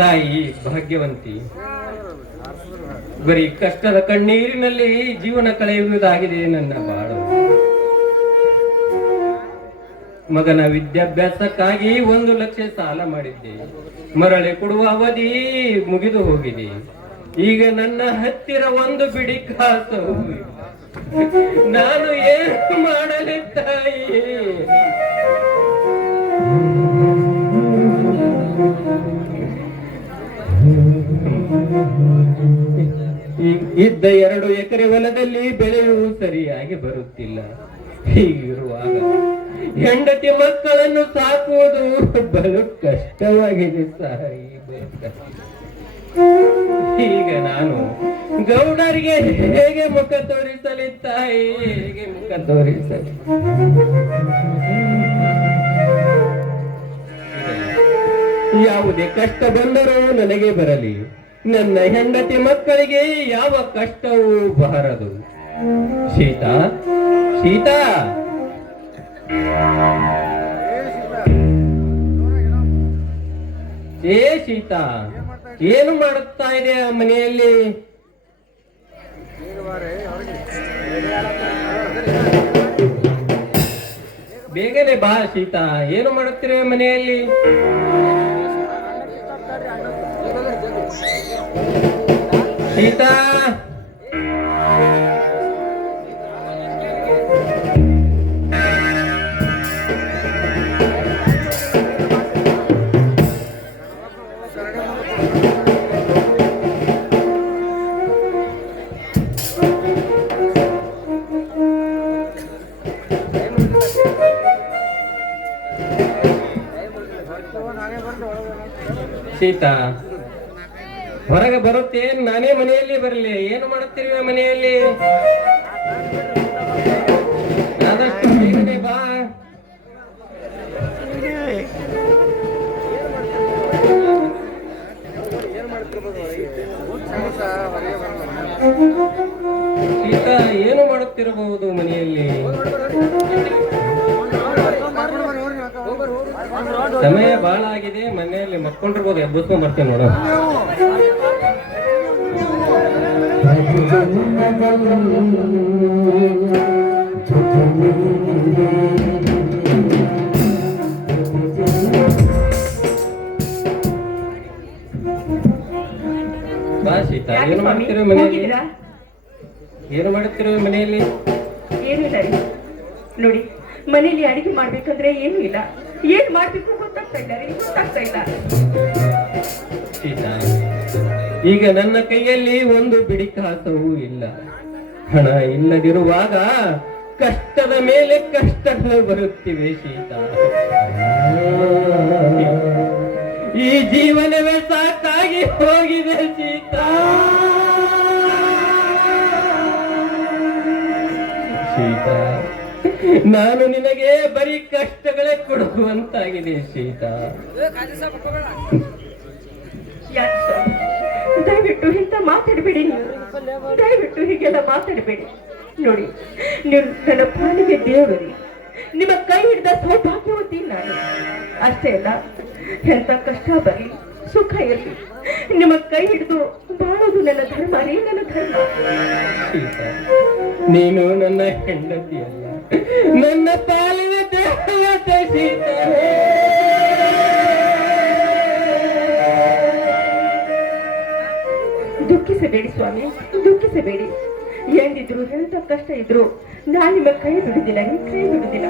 ತಾಯಿ ಭಾಗ್ಯವಂತಿ. ಬರೀ ಕಷ್ಟದ ಕಣ್ಣೀರಿನಲ್ಲಿ ಜೀವನ ಕಳೆಯುವುದಾಗಿದೆ ನನ್ನ ಬಾಳು. ಮಗನ ವಿದ್ಯಾಭ್ಯಾಸಕ್ಕಾಗಿ 1 ಲಕ್ಷ ಸಾಲ ಮಾಡಿದ್ದೆ. ಮರಳಿ ಕೊಡುವ ಅವಧಿ ಮುಗಿದು ಹೋಗಿದೆ. ಈಗ ನನ್ನ ಹತ್ತಿರ 1 ಬಿಡಿ ಕಾಸು. ನಾನು ಏನು ಮಾಡಲಿ ತಾಯಿ? ಇದ್ದ 2 ಎಕರೆ ಹೊಲದಲ್ಲಿ ಬೆಳೆಯೂ ಸರಿಯಾಗಿ ಬರುತ್ತಿಲ್ಲ. ಹೀಗಿರುವಾಗ ಹೆಂಡತಿ ಮಕ್ಕಳನ್ನು ಸಾಕುವುದು ಬಲು ಕಷ್ಟವಾಗಿದೆ ಸಾಯಿ. ಈಗ ನಾನು ಗೌಡರಿಗೆ ಹೇಗೆ ಮುಖ ತೋರಿಸಲಿ ತಾಯಿ? ಹೇಗೆ ಮುಖ ತೋರಿಸಲಿ? ಯಾವುದೇ ಕಷ್ಟ ಬಂದರೂ ನನಗೆ ಬರಲಿ, ನನ್ನ ಹೆಂಡತಿ ಮಕ್ಕಳಿಗೆ ಯಾವ ಕಷ್ಟವೂ ಬಾರದು. ಸೀತಾ, ಸೀತಾ, ಏ ಸೀತಾ, ಏನು ಮಾಡುತ್ತಾ ಇದೆ ಆ ಮನೆಯಲ್ಲಿ? ಬೇಗನೆ ಬಾ ಸೀತಾ, ಏನು ಮಾಡುತ್ತೀರ ಮನೆಯಲ್ಲಿ? ಸೀತಾ, ಸೀತಾ, ಹೊರಗೆ ಬರುತ್ತೆ. ನಾನೇ ಮನೆಯಲ್ಲಿ ಬರಲಿ? ಏನು ಮಾಡುತ್ತೀರಿ ಮನೆಯಲ್ಲಿ? ಆದಷ್ಟು ಬೇಗನೆ ಬಾ. ಸೀತಾ, ಏನು ಮಾಡುತ್ತಿರಬಹುದು ಮನೆಯಲ್ಲಿ? ಸಮಯ ಬಹಳ ಆಗಿದೆ, ಮನೆಯಲ್ಲಿ ಮಕ್ಕೊಂಡಿರ್ಬೋದು. ಎಬ್ಬಿಸ್ಕೊಂಡ್ ಬರ್ತೇನೆ ನೋಡು. ಬಾ ಸೀತಾ, ಏನು ಮಾಡ್ತಿರೋ ಮನೆಯಲ್ಲಿ? ಏನು ಮಾಡುತ್ತಿರೋ ಮನೆಯಲ್ಲಿ? ಏನು ಇಲ್ಲ ರೀ. ನೋಡಿ, ಮನೆಯಲ್ಲಿ ಅಡಿಗೆ ಮಾಡ್ಬೇಕಂದ್ರೆ ಏನು ಇಲ್ಲ, ಏನ್ ಮಾಡ್ಬೇಕು ಗೊತ್ತಾಗ್ತಾ ಇಲ್ಲ ರೀ, ಗೊತ್ತಾಗ್ತಾ ಇಲ್ಲ. ಸೀತಾ, ಈಗ ನನ್ನ ಕೈಯಲ್ಲಿ 1 ಬಿಡಿ ಕಾಸವೂ ಇಲ್ಲ. ಹಣ ಇಲ್ಲದಿರುವಾಗ ಕಷ್ಟದ ಮೇಲೆ ಕಷ್ಟಗಳು ಬರುತ್ತಿವೆ ಸೀತಾ. ಈ ಜೀವನವೇ ಸಾಕಾಗಿ ಹೋಗಿದೆ ಸೀತಾ. ಸೀತಾ, ನಾನು ನಿನಗೆ ಬರೀ ಕಷ್ಟಗಳೇ ಕೊಡುವಂತಾಗಿದೆ ಸೀತಾ. ದಯವಿಟ್ಟು ಇಂತ ಮಾತಾಡಬೇಡಿ, ನೀವು ದಯವಿಟ್ಟು ಹೀಗೆಲ್ಲ ಮಾತಾಡಬೇಡಿ. ನೋಡಿ, ನೀವು ನನ್ನ ಪಾಲಿಗೆ ದೇವರು ರೀ. ನಿಮ್ಮ ಕೈ ಹಿಡಿದ ಸೌಭಾಗ್ಯವತಿ ನಾನು. ಅಷ್ಟೇ ಅಲ್ಲ, ಎಂತ ಕಷ್ಟ ಬರಲಿ ಸುಖ ಇರಲಿ, ನಿಮ್ಮ ಕೈ ಹಿಡಿದು ಬಾಳೋದು ನನ್ನ ಧರ್ಮ ರೀ, ನನ್ನ ಧರ್ಮ. ನೀನು ನನ್ನ ಹೆಂಡತಿ ಅಲ್ಲ, ನನ್ನ ಪಾಲಿನ ದೇವತೆ ಸೀತಾ. ದುಃಖಿಸಬೇಡಿ ಸ್ವಾಮಿ, ದುಃಖಿಸಬೇಡಿ. ಎಂದಿದ್ರು ಎಂತ ಕಷ್ಟ ಇದ್ರು ನಾನು ನಿಮ್ಮ ಕೈ ಬಿಡುದಿಲ್ಲ, ನಿಮ್ಮ ಕೈ ಬಿಡುದಿಲ್ಲ.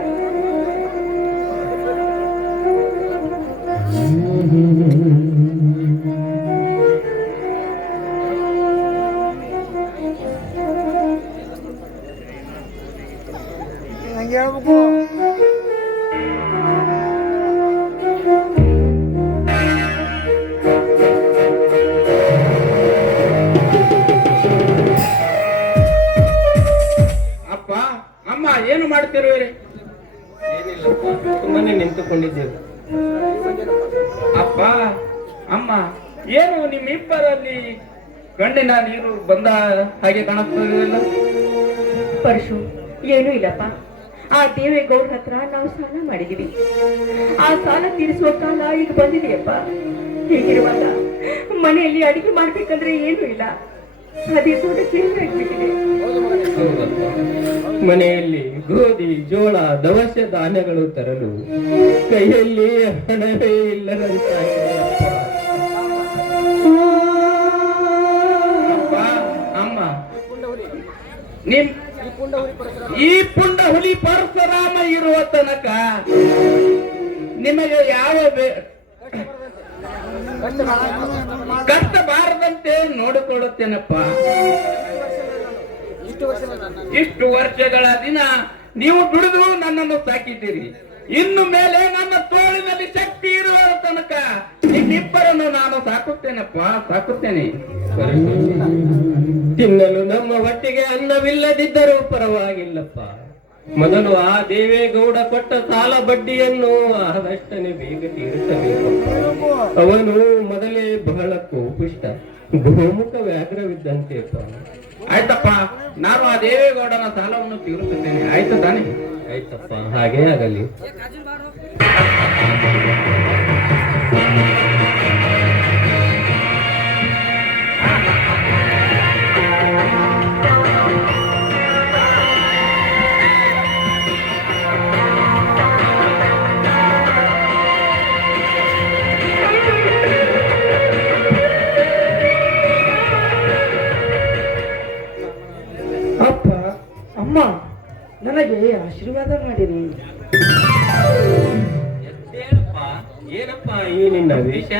ಅಪ್ಪ, ಅಮ್ಮ, ಏನು ಮಾಡ್ತಿರುವಿರಿ? ಏನಿಲ್ಲಪ್ಪ, ಸುಮ್ಮನೆ ನಿಂತುಕೊಂಡಿದ್ದೇವೆ. ಅಪ್ಪ, ಅಮ್ಮ, ಏನು ನಿಮ್ಮಿಬ್ಬರಲ್ಲಿ ಗಂಡಿನ ನೀರು ಬಂದ ಹಾಗೆ ಕಾಣಿಸ್ತಿಲ್ಲ? ಪರಶು, ಏನೂ ಇಲ್ಲಪ್ಪ. ಆ ದೇವೇಗೌಡ ಹತ್ರ ನಾವು ಸಾಲ ಮಾಡಿದೀವಿ. ಆ ಸಾಲ ತೀರಿಸುವ ಕಾಲ ಈಗ ಬಂದಿದೆಯಪ್ಪ. ಹೀಗಿರುವಾಗ ಮನೆಯಲ್ಲಿ ಅಡಿಗೆ ಮಾಡ್ಬೇಕಂದ್ರೆ ಏನೂ ಇಲ್ಲ, ಅದೇ ದೊಡ್ಡ ಚೇಂಜ್ ಆಗ್ಬಿಟ್ಟಿದೆ. ಹೌದಪ್ಪ. ಮನೆಯಲ್ಲಿ ಗೋಧಿ ಜೋಳ ದವಸ ಧಾನ್ಯಗಳು ತರಲು ಕೈಯಲ್ಲಿ ಹಣವೇ ಇಲ್ಲದಂತಾಗಿದೆ ಅಪ್ಪ ಅಮ್ಮ, ನಿಮ್ ಈ ಪುಂಡ ಹುಲಿ ಪರಶುರಾಮ ಇರುವ ತನಕ ನಿಮಗೆ ಯಾವ ಕಷ್ಟ ಬಾರದಂತೆ ನೋಡಿಕೊಳ್ಳುತ್ತೇನಪ್ಪ. ಇಷ್ಟು ವರ್ಷಗಳ ದಿನ ನೀವು ದುಡಿದು ನನ್ನನ್ನು ಸಾಕಿದ್ದೀರಿ. ಇನ್ನು ಮೇಲೆ ನನ್ನ ತೋಳಿನಲ್ಲಿ ಶಕ್ತಿ ಇರುವ ತನಕ ನಿಮ್ಮಿಬ್ಬರನ್ನು ನಾನು ಸಾಕುತ್ತೇನಪ್ಪ, ಸಾಕುತ್ತೇನೆ. ತಿನ್ನಲು ನಮ್ಮ ಹೊಟ್ಟೆಗೆ ಅನ್ನವಿಲ್ಲದಿದ್ದರೂ ಪರವಾಗಿಲ್ಲಪ್ಪ. ಮೊದಲು ಆ ದೇವೇಗೌಡ ಕೊಟ್ಟ ಸಾಲ ಬಡ್ಡಿಯನ್ನು ಆದಷ್ಟನೇ ಬೇಗ ತೀರಿಸಬೇಕಪ್ಪ. ಅವನು ಮೊದಲೇ ಬಹಳ ಕೋಪಿಷ್ಟ, ಗೋಮುಖ ವ್ಯಾಘ್ರವಿದ್ದಂತೆಪ್ಪ. ಆಯ್ತಪ್ಪ, ನಾನು ಆ ದೇವೇಗೌಡನ ಸಾಲವನ್ನು ತೀರಿಸುತ್ತೇನೆ. ಆಯ್ತು ತಾನೆ? ಆಯ್ತಪ್ಪ, ಹಾಗೇ ಆಗಲಿ. ಅಪ್ಪ ಅಮ್ಮ, ನನಗೆ ಆಶೀರ್ವಾದ ಮಾಡಿರಿ. ಏನಪ್ಪ ಈ ನಿನ್ನ ವೇಷ?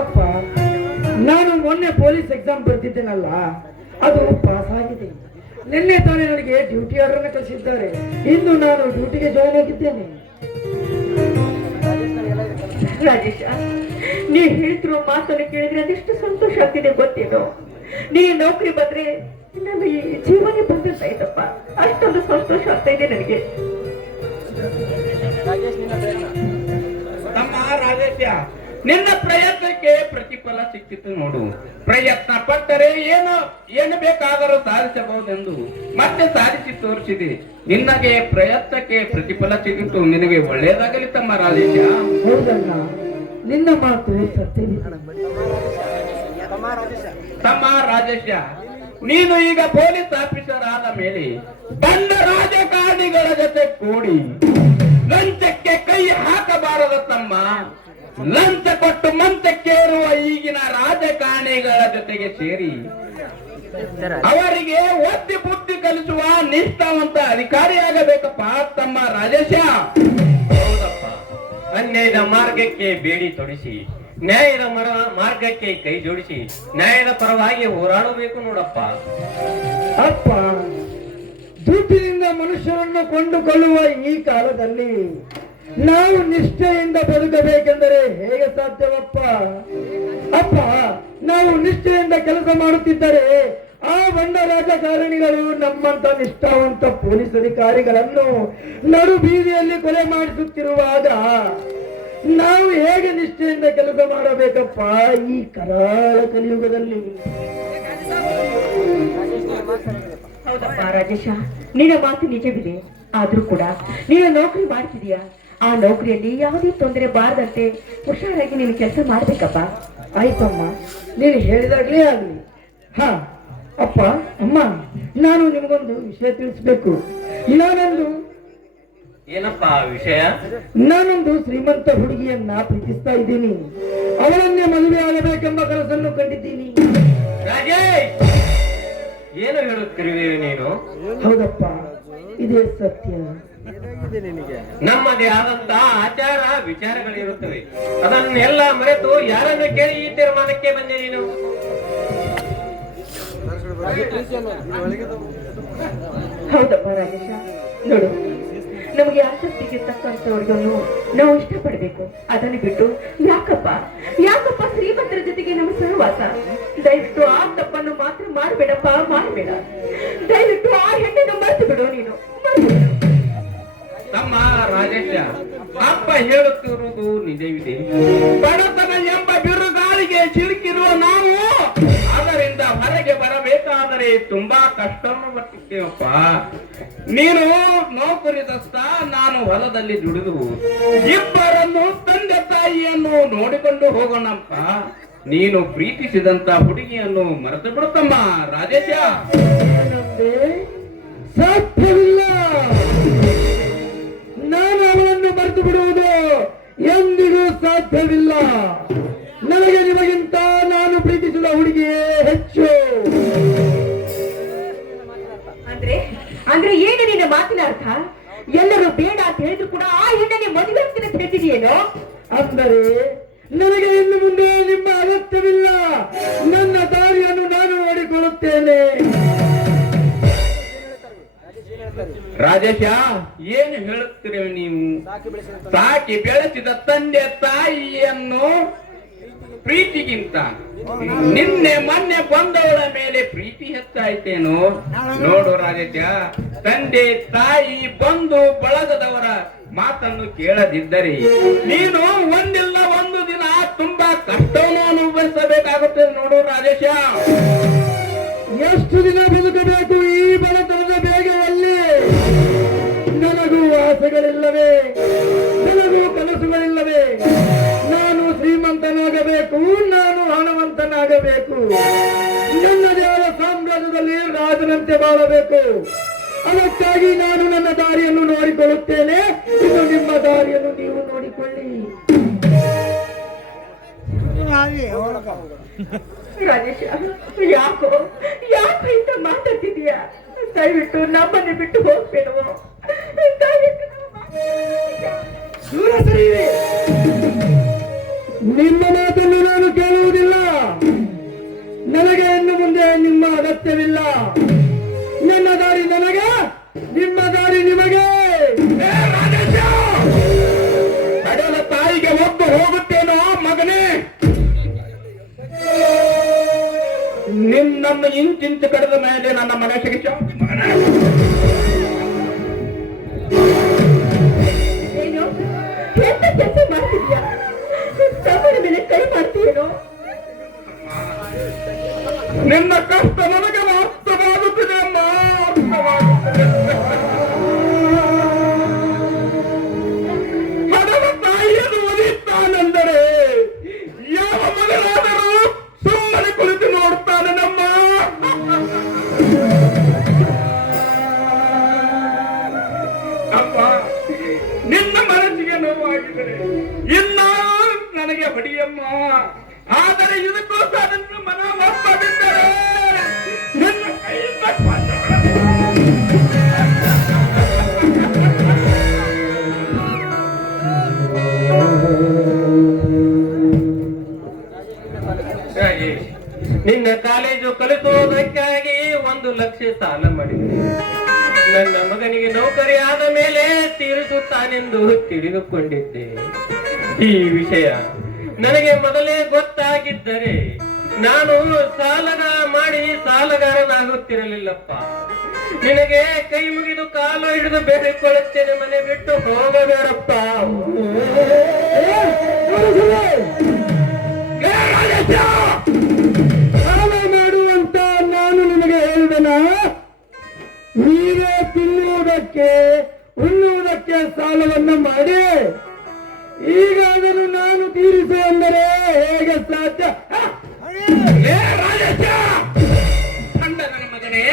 ಅಪ್ಪ, ನಾನು ಮೊನ್ನೆ ಪೊಲೀಸ್ ಎಕ್ಸಾಮ್ ಬರ್ತಿದ್ದೇನಲ್ಲ, ಅದು ಪಾಸ್ ಆಗಿದೆ. ನಿನ್ನೆ ತಾನೇ ನನಗೆ ಡ್ಯೂಟಿ ಆರ್ಡರ್ ಕಳಿಸಿದ್ದಾರೆ. ಇಂದು ನಾನು ಡ್ಯೂಟಿಗೆ ಜಾಯ್ನ್ ಆಗಿದ್ದೇನೆ. ರಾಜೇಶ, ನೀವ್ ಹೇಳ್ತಿರೋ ಮಾತನ್ನು ಕೇಳಿದ್ರೆ ಅದೆಷ್ಟು ಸಂತೋಷ ಆಗ್ತಿದೆ ಗೊತ್ತೇನೋ. ನೀ ನೌಕರಿ ಬಂದ್ರೆ ನಮ್ಮ ಈ ಜೀವನ ಬಂದಿರ್ತಾ ಇದ್ದಪ್ಪ, ಅಷ್ಟೊಂದು ಸಂತೋಷ ಆಗ್ತಾ ಇದೆ ನನಗೆ. ನಮ್ಮ ರಾಜೇಶ, ನಿನ್ನ ಪ್ರಯತ್ನಕ್ಕೆ ಪ್ರತಿಫಲ ಸಿಕ್ಕಿತು ನೋಡು. ಪ್ರಯತ್ನ ಪಟ್ಟರೆ ಏನು ಬೇಕಾದರೂ ಸಾಧಿಸಬಹುದೆಂದು ಮತ್ತೆ ಸಾಧಿಸಿ ತೋರಿಸಿದೆ. ನಿನಗೆ ಪ್ರಯತ್ನಕ್ಕೆ ಪ್ರತಿಫಲ ಸಿಕ್ಕಿತು. ನಿನಗೆ ಒಳ್ಳೆಯದಾಗಲಿ ತಮ್ಮ ರಾಜೇಶ. ಹೌದಲ್ಲ, ನಿನ್ನ ಮಾತು ಸತ್ಯವಿದೆ. ತಮ್ಮ ರಾಜೇಶ, ನೀನು ಈಗ ಪೊಲೀಸ್ ಆಫೀಸರ್ ಆದ ಮೇಲೆ ಬಂಡ ರಾಜಕಾರಣಿಗಳ ಜೊತೆ ಕೂಡಿ ಲಂಚಕ್ಕೆ ಕೈ ಹಾಕಬಾರದ ತಮ್ಮ. ಲಂಚ ಕೊಟ್ಟು ಮಂಚಕ್ಕೇರುವ ಈಗಿನ ರಾಜಕಾರಣಿಗಳ ಜೊತೆಗೆ ಸೇರಿ ಅವರಿಗೆ ಒತ್ತಿ ಬುದ್ಧಿ ಕಲಿಸುವ ನಿಷ್ಠಾವಂತ ಅಧಿಕಾರಿಯಾಗಬೇಕಪ್ಪ ತಮ್ಮ ರಾಜೇಶ. ಹೌದಪ್ಪ, ಅನ್ಯಾಯದ ಮಾರ್ಗಕ್ಕೆ ಬೇಡಿ ತೊಡಿಸಿ ನ್ಯಾಯದ ಮಾರ್ಗಕ್ಕೆ ಕೈ ಜೋಡಿಸಿ ನ್ಯಾಯದ ಪರವಾಗಿ ಹೋರಾಡಬೇಕು ನೋಡಪ್ಪ. ಅಪ್ಪ, ದುಡ್ಡಿನಿಂದ ಮನುಷ್ಯರನ್ನು ಕೊಂಡುಕೊಳ್ಳುವ ಈ ಕಾಲದಲ್ಲಿ ನಾವು ನಿಷ್ಠೆಯಿಂದ ಬದುಕಬೇಕೆಂದರೆ ಹೇಗೆ ಸಾಧ್ಯವಪ್ಪ? ಅಪ್ಪ, ನಾವು ನಿಷ್ಠೆಯಿಂದ ಕೆಲಸ ಮಾಡುತ್ತಿದ್ದರೆ ಆ ಬಂಡ ರಾಜಕಾರಣಿಗಳು ನಮ್ಮಂತ ನಿಷ್ಠಾವಂತ ಪೊಲೀಸ್ ಅಧಿಕಾರಿಗಳನ್ನು ನಡು ಬೀದಿಯಲ್ಲಿ ಕೊಲೆ ಮಾಡಿಸುತ್ತಿರುವಾಗ ನಾವು ಹೇಗೆ ನಿಷ್ಠೆಯಿಂದ ಕೆಲಸ ಮಾಡಬೇಕಪ್ಪ ಈ ಕರಾಳ ಕಲಿಯುಗದಲ್ಲಿ? ಹೌದಪ್ಪ ರಾಜೇಶ, ನಿನ್ನ ಮಾತು ನಿಜವಿದೆ. ಆದ್ರೂ ಕೂಡ ನೀನು ನೌಕರಿ ಮಾಡ್ತಿದೀಯಾ, ಆ ನೌಕರಿಯಲ್ಲಿ ಯಾವುದೇ ತೊಂದರೆ ಬಾರದಂತೆ ಹುಷಾರಾಗಿ ನೀನು ಕೆಲಸ ಮಾಡ್ಬೇಕಪ್ಪ. ಆಯ್ತಮ್ಮ, ನೀನು ಹೇಳಿದಾಗ್ಲೇ ಆಗ್ಲಿ. ಹಾ ಅಪ್ಪ ಅಮ್ಮ, ನಾನು ನಿಮಗೊಂದು ವಿಷಯ ತಿಳಿಸ್ಬೇಕು. ಏನಪ್ಪ ವಿಷಯ? ನಾನೊಂದು ಶ್ರೀಮಂತ ಹುಡುಗಿಯನ್ನ ಪ್ರೀತಿಸ್ತಾ ಇದ್ದೀನಿ. ಅವಳನ್ನೇ ಮದುವೆ ಆಗಬೇಕೆಂಬ ಕನಸನ್ನು ಕಂಡಿದ್ದೀನಿ. ರಾಜೇಶ್, ಏನು ಹೇಳುತ್ತಿರುವೆ ನೀನು? ಹೌದಪ್ಪ, ಇದೇ ಸತ್ಯ. ನಮ್ಮದೇ ಆದಂತ ಆಚಾರ ವಿಚಾರಗಳಿರುತ್ತವೆ. ಅದನ್ನೆಲ್ಲ ಮರೆತು ಯಾರನ್ನು ಕೇಳಿ ಈ ತೀರ್ಮಾನಕ್ಕೆ ಬಂದೆ ನೀನು? ಹೌದಪ್ಪ ರಾಜೇಶ, ನೋಡು, ನಮಗೆ ಆಸಕ್ತಿಗೆ ತಕ್ಕಂತವ್ರಿಗೂ ನಾವು ಇಷ್ಟಪಡ್ಬೇಕು. ಅದನ್ನು ಬಿಟ್ಟು ಯಾಕಪ್ಪ ಶ್ರೀಮಂತರ ಜೊತೆಗೆ ನಮ್ಮ ಸಹವಾಸ? ದಯವಿಟ್ಟು ಆ ತಪ್ಪನ್ನು ಮಾತ್ರ ಮಾಡಬೇಡಪ್ಪ, ಮಾಡಬೇಡ. ದಯವಿಟ್ಟು ಆ ಹೆಣ್ಣನ್ನು ಮರೆತು ಬಿಡು ನೀನು. ತಮ್ಮ ರಾಜೇಶ, ಅಪ್ಪ ಹೇಳುತ್ತಿರುವುದು ನಿಜವಿದೆ. ಬಡತನ ಎಂಬ ಬಿರುಗಾಳಿಗೆ ಸಿಲುಕಿರುವ ನಾವು ಅದರಿಂದ ಹೊರಗೆ ಬರಬೇಕಾದರೆ ತುಂಬಾ ಕಷ್ಟವನ್ನು ಪಟ್ಟಿದ್ದೇವಪ್ಪ. ನೀನು ನೌಕರಿದಸ್ತ, ನಾನು ಹೊಲದಲ್ಲಿ ದುಡಿದು ಇಬ್ಬರನ್ನು ತಂದೆ ತಾಯಿಯನ್ನು ನೋಡಿಕೊಂಡು ಹೋಗೋಣಪ್ಪ. ನೀನು ಪ್ರೀತಿಸಿದಂತ ಹುಡುಗಿಯನ್ನು ಮರೆತು ಬಿಡುತ್ತಮ್ಮ ರಾಜೇಶ. ಏನಂದೆ? ಸಾಧ್ಯವಿಲ್ಲ. ನಾನು ಅವಳನ್ನು ಮರೆತು ಬಿಡುವುದು ಎಂದಿಗೂ ಸಾಧ್ಯವಿಲ್ಲ. ನನಗೆ ನಿಮಗಿಂತ ನಾನು ಪ್ರೀತಿಸಿದ ಹುಡುಗಿಯೇ ಹೆಚ್ಚು. ಅಂದ್ರೆ ಅಂದ್ರೆ ಏನು ನಿನ್ನ ಮಾತಿನ ಅರ್ಥ? ಎಲ್ಲರೂ ಬೇಡ ಅಂತ ಹೇಳಿದ್ರು ಕೂಡ ಆ ಹೆಣ್ಣನೆ ಮದುವೆ ಆಗ್ತೀನಿ ಅಂತ ಹೇಳ್ತಿದೆಯೇನೋ? ಅಂದರೆ ನನಗೆ ಇನ್ನು ಮುಂದೆ ನಿಮ್ಮ ಅಗತ್ಯವಿಲ್ಲ. ನನ್ನ ದಾರಿಯನ್ನು ನಾನು ನೋಡಿಕೊಳ್ಳುತ್ತೇನೆ. ರಾಜೇಶ, ಏನು ಹೇಳುತ್ತೀರಿ ನೀವು? ಸಾಕಿ ಬೆಳೆಸಿದ ತಂದೆ ತಾಯಿಯನ್ನು ಪ್ರೀತಿಗಿಂತ ನಿನ್ನೆ ಮೊನ್ನೆ ಬಂದವಳ ಮೇಲೆ ಪ್ರೀತಿ ಹೆಚ್ಚಾಯ್ತೇನೋ? ನೋಡು ರಾಜೇಶ, ತಂದೆ ತಾಯಿ ಬಂಧು ಬಳಗದವರ ಮಾತನ್ನು ಕೇಳದಿದ್ದರೆ ನೀನು ಒಂದಿಲ್ಲ ಒಂದು ದಿನ ತುಂಬಾ ಕಷ್ಟವನ್ನು ಅನುಭವಿಸಬೇಕಾಗುತ್ತದೆ. ನೋಡು ರಾಜೇಶ, ಎಷ್ಟು ದಿನ ಬದುಕಬೇಕು ಈ ಬಡತನದ ಬೇಗದಲ್ಲಿ? ನನಗೂ ಆಸೆಗಳಿಲ್ಲವೇ? ನನಗೂ ಕನಸುಗಳಿಲ್ಲವೇ? ನಾನು ಶ್ರೀಮಂತನಾಗಬೇಕು, ನಾನು ಹಣವಂತನಾಗಬೇಕು, ನನ್ನದೇ ಆದ ಸಾಮ್ರಾಜ್ಯದಲ್ಲಿ ರಾಜನಂತೆ ಬಾಳಬೇಕು. ಅದಕ್ಕಾಗಿ ನಾನು ನನ್ನ ದಾರಿಯನ್ನು ನೋಡಿಕೊಳ್ಳುತ್ತೇನೆ. ಇದು ನಿಮ್ಮ ದಾರಿಯನ್ನು ನೀವು ನೋಡಿಕೊಳ್ಳಿ. ರಾಜೇಶ, ಯಾಕೋ ಯಾಕೋ ಇಂತ ಮಾತಾಡ್ತಿದೀಯಾ? ದಯವಿಟ್ಟು ನಮ್ಮನ್ನು ಬಿಟ್ಟು ಹೋಗ್ಬೇಡವೋ? ದಯವಿಟ್ಟು ದೂರ ಸರಿಯಿರಿ. ನಿಮ್ಮ ಮಾತನ್ನು ನಾನು ಕೇಳುವುದಿಲ್ಲ. ನನಗೆ ಇನ್ನು ಮುಂದೆ ನಿಮ್ಮ ಅಗತ್ಯವಿಲ್ಲ. ನನ್ನ ದಾರಿ ನನಗೆ, ನಿಮ್ಮ ದಾರಿ ನಿಮಗೆ. ಕಡಲ ತಾಯಿಗೆ ಒದ್ದು ಹೋಗುತ್ತೇನೋ ಮಗನೇ? ನಿನ್ನನ್ನು ಇಂಚಿಂಚು ಕಳೆದ ಮೇಲೆ ನನ್ನ ಮನಸ್ಸಿಗೆ ಶಾಂತಿ ಮಗನೇ. ಏನು ಎಂತ ಕೆಲಸ ಮಾಡ್ತಿದ್ಯಾ? ತಮ್ಮನ ಮೇಲೆ ಕೈ ಮಾಡ್ತೀಯೇನೋ? ನಿನ್ನ ಕಷ್ಟ ನನಗೆ ಅರ್ಥವಾಗುತ್ತಿದೆ ಅಮ್ಮ, ಅರ್ಥವಾಗುತ್ತಿದೆ. ಕಡಲ ತಾಯಿಯನ್ನು ಒಲಿತಾನೆಂದರೆ ಯಾವ ಮಗನಾದರೂ ಸುಮ್ಮನೆ ಕುಳಿತು ನೋಡ್ತಾನೆ ನಮ್ಮ. ಅಮ್ಮ, ನಿನ್ನ ಮನಸ್ಸಿಗೆ ನೋವಾಗಿದ್ದರೆ ಇನ್ನ ನನಗೆ ಹೊಡಿಯಮ್ಮ. ಆದರೆ ಇದಕ್ಕೋಸ್ಕರ ನನ್ನ ಮನ ಒಪ್ಪದಿದ್ದರೆ ನನ್ನ ಕೈಯಿಂದ ನಿನ್ನ ಕಾಲೇಜು ಕಲಿಸುವುದಕ್ಕಾಗಿ 1 ಲಕ್ಷ ಸಾಲ ಮಾಡಿದೆ. ನನ್ನ ಮಗನಿಗೆ ನೌಕರಿ ಆದ ಮೇಲೆ ತೀರಿಸುತ್ತಾನೆಂದು ತಿಳಿದುಕೊಂಡಿದ್ದೆ. ಈ ವಿಷಯ ನನಗೆ ಮೊದಲೇ ಗೊತ್ತಾಗಿದ್ದರೆ ನಾನು ಸಾಲಗಾರನಾಗುತ್ತಿರಲಿಲ್ಲಪ್ಪ. ನಿನಗೆ ಕೈ ಮುಗಿದು ಕಾಲು ಹಿಡಿದು ಬೇಡಿಕೊಳ್ಳುತ್ತೇನೆ, ಮನೆ ಬಿಟ್ಟು ಹೋಗಬೇಡಪ್ಪ. ಸಾಲ ಮಾಡುವಂತ ನಾನು ನಿಮಗೆ ಹೇಳಿದೆನ? ನೀವೇ ತಿನ್ನುವುದಕ್ಕೆ ಉಣ್ಣುವುದಕ್ಕೆ ಸಾಲವನ್ನು ಮಾಡಿ ಈಗ ಅದನ್ನು ನಾನು ತೀರಿಸು ಎಂದರೆ ಹೇಗೆ ಸಾಧ್ಯ? ನನ್ನ ಮಗನೇ,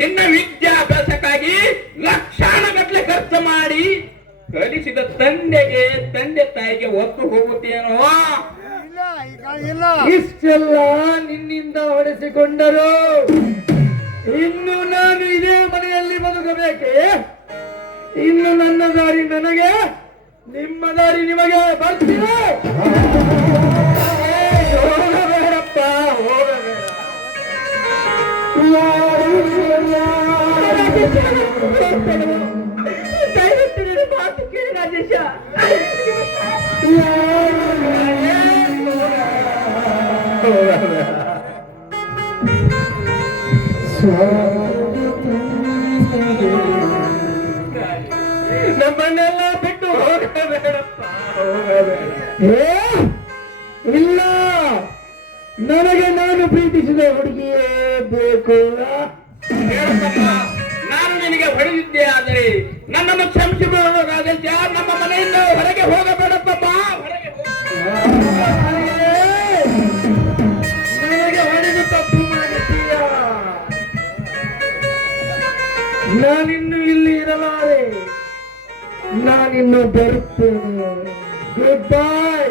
ನಿನ್ನ ವಿದ್ಯಾಭ್ಯಾಸಕ್ಕಾಗಿ ಲಕ್ಷಾನುಗಟ್ಟಲೆ ಖರ್ಚು ಮಾಡಿ ಕಲಿಸಿದ ತಂದೆ ತಾಯಿಗೆ ಒತ್ತು ಹೋಗುತ್ತೇನೋ? ಇಷ್ಟೆಲ್ಲ ನಿನ್ನಿಂದ ಹೊಡೆಸಿಕೊಂಡರು. ಇನ್ನು ನಾನು ಇದೇ ಮನೆಯಲ್ಲಿ ಬದುಕಬೇಕೆ? ಇನ್ನು ನನ್ನ ದಾರಿ ನನಗೆ, ನಿಮ್ಮ ದಾರಿ ನಿಮಗೆ. ಬರ್ತೀವಿ. ಹೋಗಬೇಡಪ್ಪ, ಹೋಗಬೇಡ. ದಯವಿಟ್ಟು ನನ್ನ ಮಾತು ಕೇಳಿ ರಾಜೇಶ. ನಮ್ಮನ್ನೆಲ್ಲ ಬಿಟ್ಟು ಹೋಗಬೇಡಪ್ಪ, ಹೋಗಬೇಡ. ಇಲ್ಲ, ನನಗೆ ನಾನು ಪ್ರೀತಿಸಿದ ಹುಡುಗಿಯೇ ಬೇಕು. ಹೇಳತಮ್ಮ, ನಾನು ನಿನಗೆ ಹೊಡೆದಿದ್ದೆ ಆದರೆ ನನ್ನನ್ನು ಕ್ಷಮಿಸಿಬಿಡು ರಾಜೇಶ. ನಮ್ಮ ಮನೆಯಿಂದ ಹೊರಗೆ ಹೋಗಬೇಡಪ್ಪಮ್ಮ, ಹೊರಗೆ ನನಗೆ ಹೊಡೆದು ತಪ್ಪು ಮಾಡಿದ್ದೀಯ. ನಾನಿನ್ನು ಇಲ್ಲಿ ಇರಲಾರೆ, ನಾನಿನ್ನು ಬರುತ್ತೇನೆ. Good bye.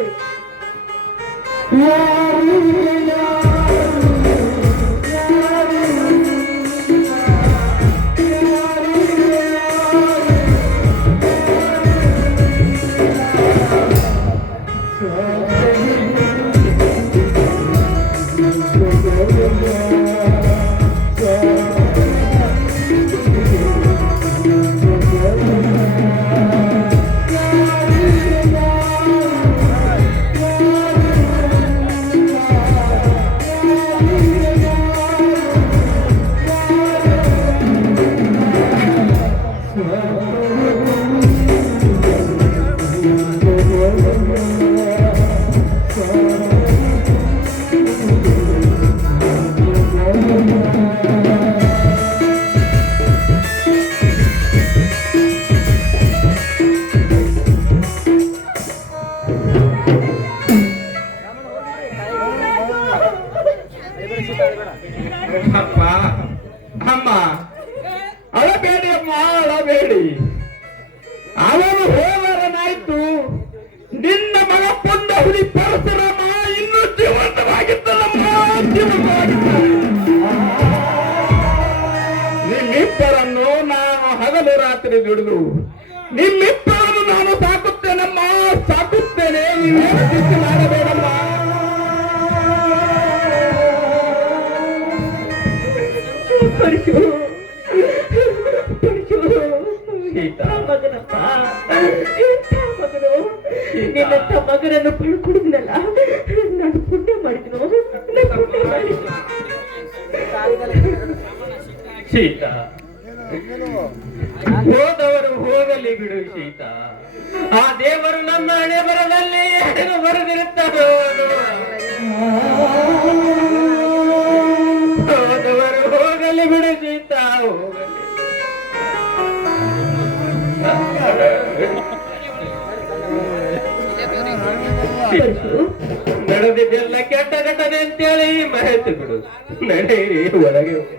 ಅಪ್ಪ ಅಮ್ಮ, ಅಳಬೇಡಿ ಅಮ್ಮ, ಅಳಬೇಡಿ. ಅವನು ಹೋದರನಾಯ್ತು. ನಿನ್ನ ಮಗ ಪುಂಡ ಹುಲಿ ಪರಶುರಾಮ ಇನ್ನೂ ಜೀವಂತವಾಗಿದ್ದನಮ್ಮ, ಜೀವಂತವಾಗಿದ್ದಾನೆ. ನಿಮ್ಮಿಬ್ಬರನ್ನು ನಾನು ಹಗಲು ರಾತ್ರಿ ದುಡಿದು ನಿಮ್ಮಿಬ್ಬರನ್ನು ನಾನು ಸಾಕುತ್ತೇನಮ್ಮ, ಸಾಕುತ್ತೇನೆ. ನೀವೇನು ಚಿಂತೆ ಮಾಡಬೇಡಮ್ಮ. ಪರಶು, ಪರಶು, ಎಂಥ ಮಗನಪ್ಪ, ಎಂಥ ಮಗನು. ನಿನ್ನಂಥ ಮಗನನ್ನು ಪಡ್ಕೊಡುದ್ನಲ್ಲ, ನಾನು ಪುಣ್ಯ ಮಾಡಿದ್ನು, ನಾನು ಪುಣ್ಯ ಮಾಡಿದ್ನು. ಸೀತಾ, ಹೋದವರು ಹೋಗಲಿ ಬಿಡು ಸೀತಾ. ಆ ದೇವರು ನಮ್ಮ ಹಣೆ ಬರದಲ್ಲಿ ಏನು ಬರೆದಿರುತ್ತಾರೋ ಹೋದವರು ಹೋಗಲಿ ಬಿಡು ಸೀತಾ, ಹೋಗಲಿ. ನಡೆದಿದ್ದೆಲ್ಲ ಕೆಟ್ಟ ಘಟನೆ ಅಂತೇಳಿ ಮರೆತು ಬಿಡು. ನಡೆ ಒಳಗೆ ಹೋಗು.